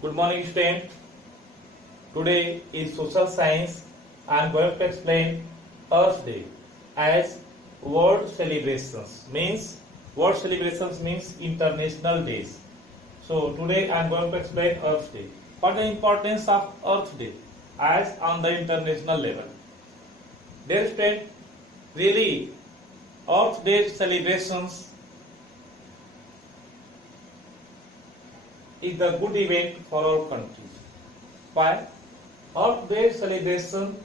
Good morning, student. Today is social science. I am going to explain Earth Day as World Celebrations. World Celebrations means international days. So today I am going to explain Earth Day. What the importance of Earth Day as on the international level? Dear student, really Earth Day celebrations is the good event for our country. Why? Earth Day celebration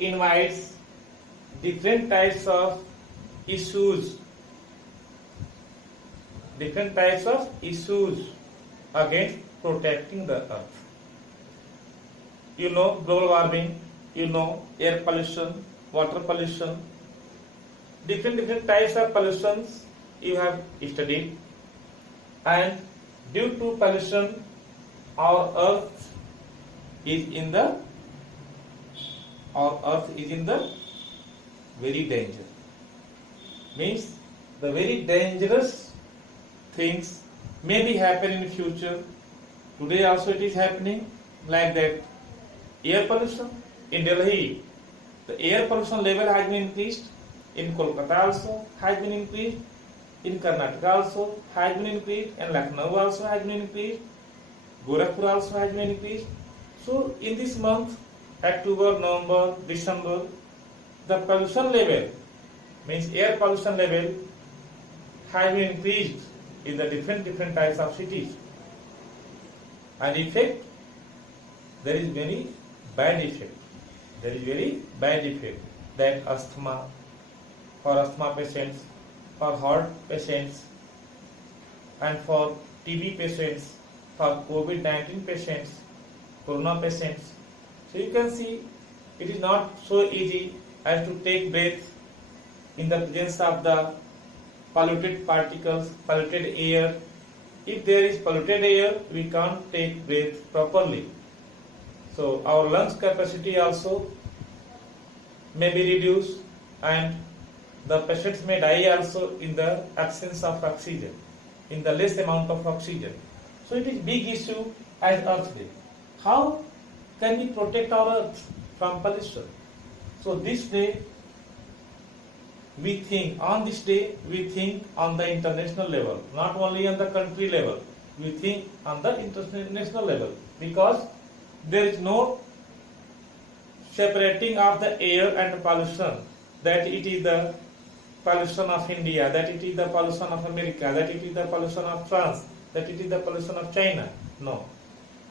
invites different types of issues against protecting the earth. You know global warming, you know air pollution, water pollution, different types of pollutions you have studied, and due to pollution our earth is in the very danger. Means the very dangerous things may be happen in future. Today also it is happening like that. Air pollution in Delhi, the air pollution level has been increased. In Kolkata also has been increased. In Karnataka also has been increased, and Lucknow also has been increased. Gorakhpur also has been increased. So in this month, October, November, December, the pollution level, means air pollution level, has been increased in the different types of cities. And effect, there is very bad effect. That asthma, for asthma patients, for heart patients, and for TB patients, for COVID-19 patients, corona patients. So you can see it is not so easy as to take breath in the presence of the polluted particles, polluted air. If there is polluted air, we can't take breath properly. So our lungs capacity also may be reduced, and the patients may die also in the absence of oxygen, in the less amount of oxygen. So it is big issue as Earth Day. How can we protect our earth from pollution? So this day we think on the international level, not only on the country level, we think on the international level, because there is no separating of the air and pollution, that it is the pollution of India, that it is the pollution of America, that it is the pollution of France, that it is the pollution of China. No.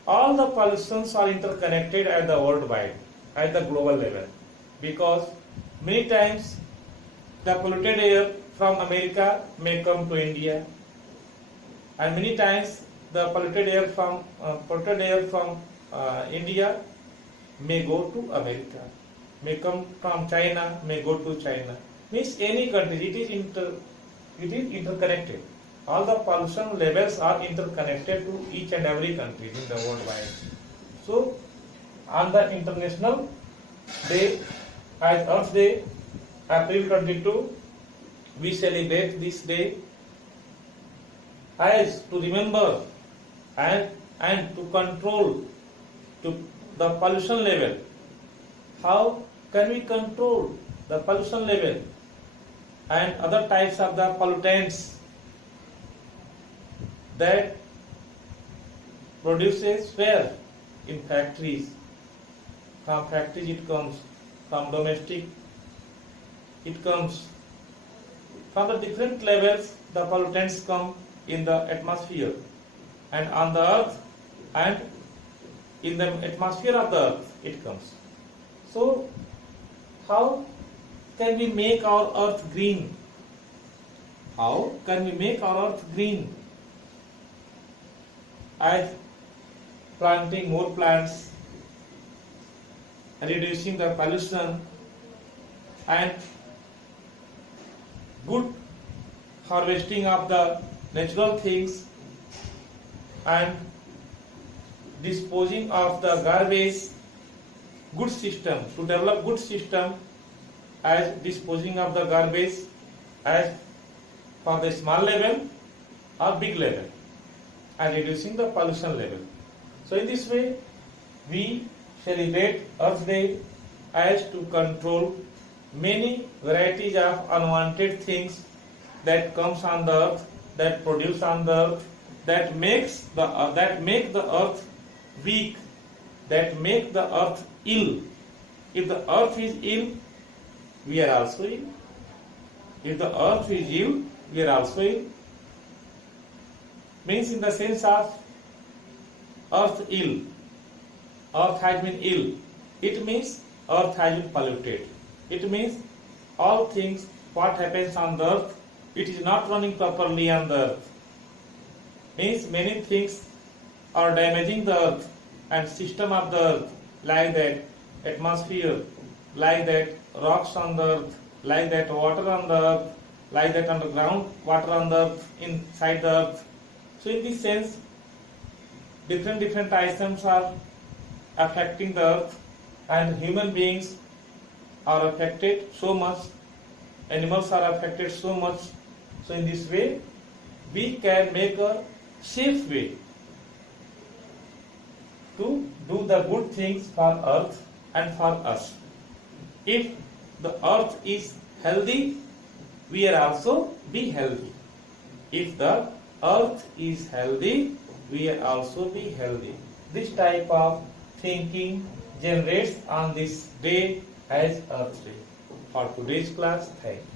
All the pollutions are interconnected at the worldwide, at the global level, because many times the polluted air from America may come to India, and many times the polluted air from India may go to America, may come from China, may go to China. Means any country, it is interconnected. All the pollution levels are interconnected to each and every country in the worldwide. So on the international day, as Earth Day, April 22, we celebrate this day as to remember and to control to the pollution level. How can we control the pollution level and other types of the pollutants that produces where? In factories. From factories it comes, from domestic it comes, from the different levels the pollutants come in the atmosphere and on the earth, and in the atmosphere of the earth it comes. So how can we make our earth green? How can we make our earth green? As planting more plants, reducing the pollution, and good harvesting of the natural things, and disposing of the garbage, good system, to develop good system as disposing of the garbage as for the small level or big level, and reducing the pollution level. So in this way, we celebrate Earth Day as to control many varieties of unwanted things that comes on the earth, that produce on the earth, that make the earth weak, that make the earth ill. If the earth is ill, we are also ill. If the earth is ill, we are also ill. Means in the sense of earth ill, earth has been ill. It means earth has been polluted. It means all things what happens on the earth, it is not running properly on the earth. Means many things are damaging the earth and system of the earth, like that atmosphere, like that rocks on the earth, like that water on the earth, like that underground water on the earth, inside the earth. So in this sense, different items are affecting the earth, and human beings are affected so much, animals are affected so much. So in this way, we can make a safe way to do the good things for earth and for us. If the earth is healthy, we are also be healthy. If the earth is healthy, we are also be healthy. This type of thinking generates on this day as Earth Day. For today's class, thank you.